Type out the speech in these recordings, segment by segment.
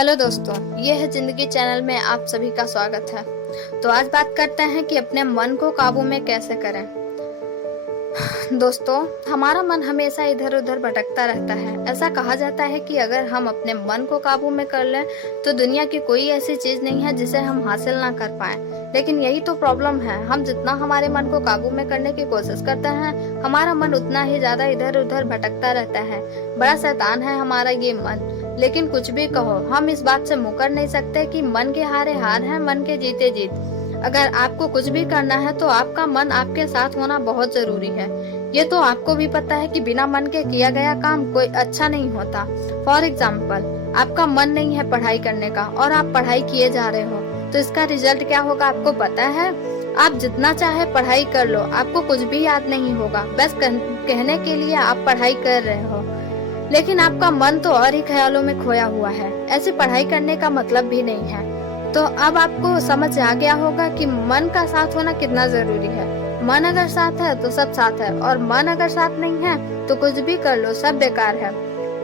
Hello दोस्तों, ये है जिंदगी चैनल में आप सभी का स्वागत है। तो आज बात करते हैं कि अपने मन को काबू में कैसे करें। दोस्तों, हमारा मन हमेशा इधर उधर भटकता रहता है। ऐसा कहा जाता है कि अगर हम अपने मन को काबू में कर लें तो दुनिया की कोई ऐसी चीज नहीं है जिसे हम हासिल ना कर पाए। लेकिन यही तो प्रॉब्लम है, हम जितना हमारे मन को काबू में करने की कोशिश करते हैं, हमारा मन उतना ही ज्यादा इधर उधर भटकता रहता है। बड़ा शैतान है हमारा ये मन। लेकिन कुछ भी कहो, हम इस बात से मुकर नहीं सकते कि मन के हारे हार है, मन के जीते जीत। अगर आपको कुछ भी करना है तो आपका मन आपके साथ होना बहुत जरूरी है। ये तो आपको भी पता है कि बिना मन के किया गया काम कोई अच्छा नहीं होता। फॉर एग्जाम्पल, आपका मन नहीं है पढ़ाई करने का और आप पढ़ाई किए जा रहे हो, तो इसका रिजल्ट क्या होगा आपको पता है? आप जितना चाहे पढ़ाई कर लो, आपको कुछ भी याद नहीं होगा। बस कहने के लिए आप पढ़ाई कर रहे हो, लेकिन आपका मन तो और ही ख्यालों में खोया हुआ है। ऐसी पढ़ाई करने का मतलब भी नहीं है। तो अब आपको समझ आ गया होगा कि मन का साथ होना कितना जरूरी है। मन अगर साथ है तो सब साथ है, और मन अगर साथ नहीं है तो कुछ भी कर लो, सब बेकार है।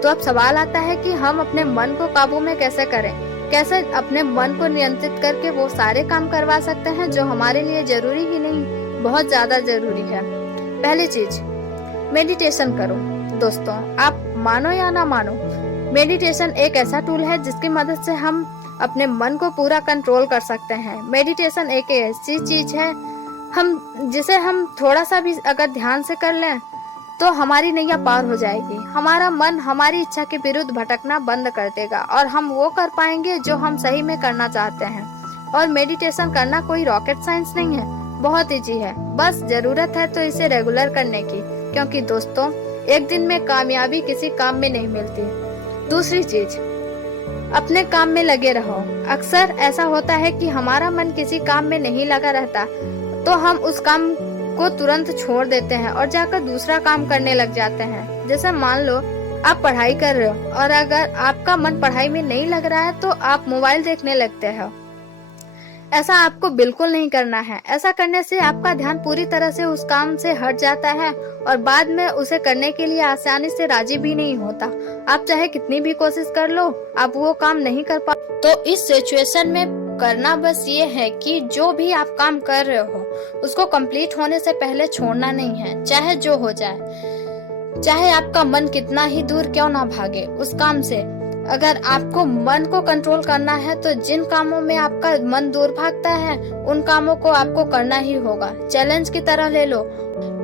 तो अब सवाल आता है कि हम अपने मन को काबू में कैसे करें, कैसे अपने मन को नियंत्रित करके वो सारे काम करवा सकते हैं जो हमारे लिए जरूरी ही नहीं, बहुत ज्यादा जरूरी है। पहली चीज, मेडिटेशन करो। दोस्तों, आप मानो या ना मानो, मेडिटेशन एक ऐसा टूल है जिसकी मदद से हम अपने मन को पूरा कंट्रोल कर सकते हैं। मेडिटेशन एक ऐसी चीज है जिसे हम थोड़ा सा भी अगर ध्यान से कर लें तो हमारी नैया पार हो जाएगी। हमारा मन हमारी इच्छा के विरुद्ध भटकना बंद कर देगा और हम वो कर पाएंगे जो हम सही में करना चाहते हैं। और मेडिटेशन करना कोई रॉकेट साइंस नहीं है, बहुत इजी है। बस जरूरत है तो इसे रेगुलर करने की, क्योंकि दोस्तों, एक दिन में कामयाबी किसी काम में नहीं मिलती। दूसरी चीज, अपने काम में लगे रहो। अक्सर ऐसा होता है कि हमारा मन किसी काम में नहीं लगा रहता, तो हम उस काम को तुरंत छोड़ देते हैं और जाकर दूसरा काम करने लग जाते हैं। जैसे मान लो आप पढ़ाई कर रहे हो और अगर आपका मन पढ़ाई में नहीं लग रहा है तो आप मोबाइल देखने लगते हो। ऐसा आपको बिल्कुल नहीं करना है। ऐसा करने से आपका ध्यान पूरी तरह से उस काम से हट जाता है और बाद में उसे करने के लिए आसानी से राजी भी नहीं होता। आप चाहे कितनी भी कोशिश कर लो, आप वो काम नहीं कर पा। तो इस सिचुएशन में करना बस ये है कि जो भी आप काम कर रहे हो उसको कंप्लीट होने से पहले छोड़ना नहीं है, चाहे जो हो जाए। चाहे आपका मन कितना ही दूर क्यों ना भागे उस काम से। अगर आपको मन को कंट्रोल करना है तो जिन कामों में आपका मन दूर भागता है उन कामों को आपको करना ही होगा, चैलेंज की तरह ले लो।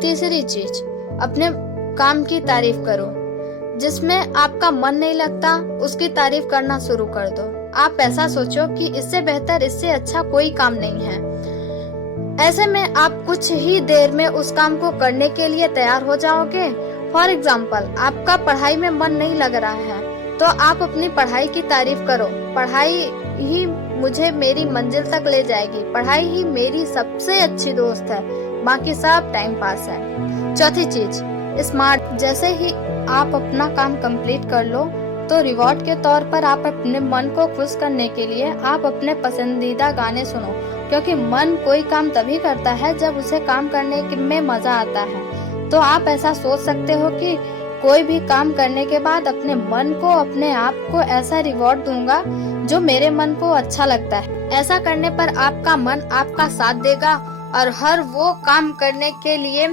तीसरी चीज, अपने काम की तारीफ करो। जिसमें आपका मन नहीं लगता उसकी तारीफ करना शुरू कर दो। आप ऐसा सोचो कि इससे बेहतर, इससे अच्छा कोई काम नहीं है। ऐसे में आप कुछ ही देर में उस काम को करने के लिए तैयार हो जाओगे। फॉर एग्जाम्पल, आपका पढ़ाई में मन नहीं लग रहा है तो आप अपनी पढ़ाई की तारीफ करो। पढ़ाई ही मुझे मेरी मंजिल तक ले जाएगी, पढ़ाई ही मेरी सबसे अच्छी दोस्त है, बाकी सब टाइम पास है। चौथी चीज, स्मार्ट। जैसे ही आप अपना काम कंप्लीट कर लो तो रिवॉर्ड के तौर पर आप अपने मन को खुश करने के लिए आप अपने पसंदीदा गाने सुनो, क्योंकि मन कोई काम तभी करता है जब उसे काम करने में मजा आता है। तो आप ऐसा सोच सकते हो कि कोई भी काम करने के बाद अपने मन को, अपने आप को ऐसा रिवॉर्ड दूंगा जो मेरे मन को अच्छा लगता है। ऐसा करने पर आपका मन आपका साथ देगा और हर वो काम करने के लिए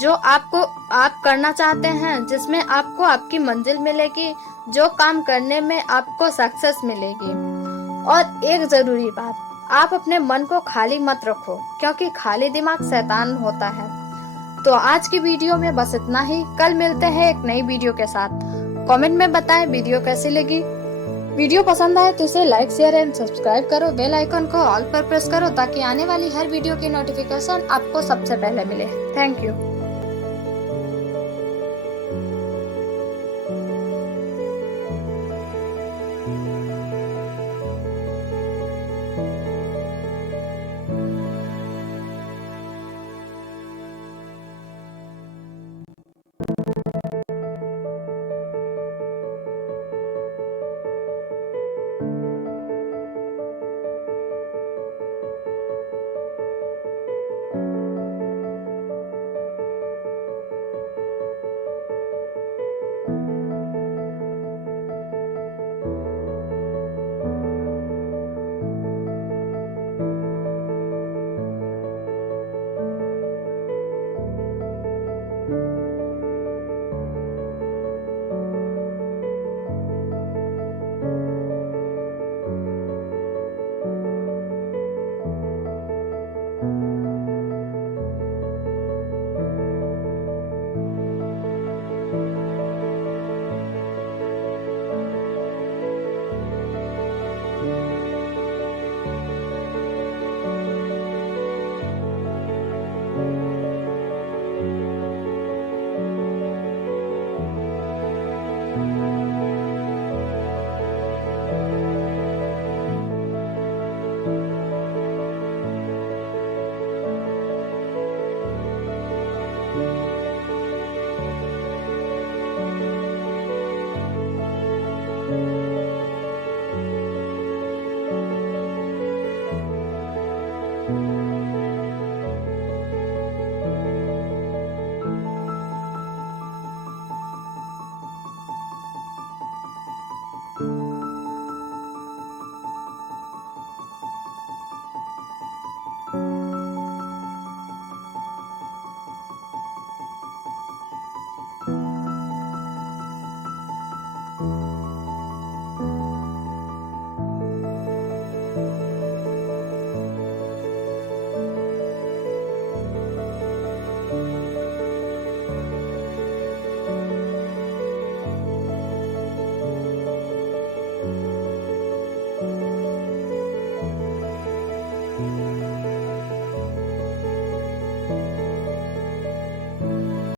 जो आप करना चाहते हैं, जिसमें आपको आपकी मंजिल मिलेगी, जो काम करने में आपको सक्सेस मिलेगी। और एक जरूरी बात, आप अपने मन को खाली मत रखो, क्योंकि खाली दिमाग शैतान होता है। तो आज की वीडियो में बस इतना ही। कल मिलते हैं एक नई वीडियो के साथ। कमेंट में बताएं वीडियो कैसी लगी। वीडियो पसंद आए तो इसे लाइक, शेयर एंड सब्सक्राइब करो। बेल आइकन को ऑल पर प्रेस करो ताकि आने वाली हर वीडियो की नोटिफिकेशन आपको सबसे पहले मिले। Thank you.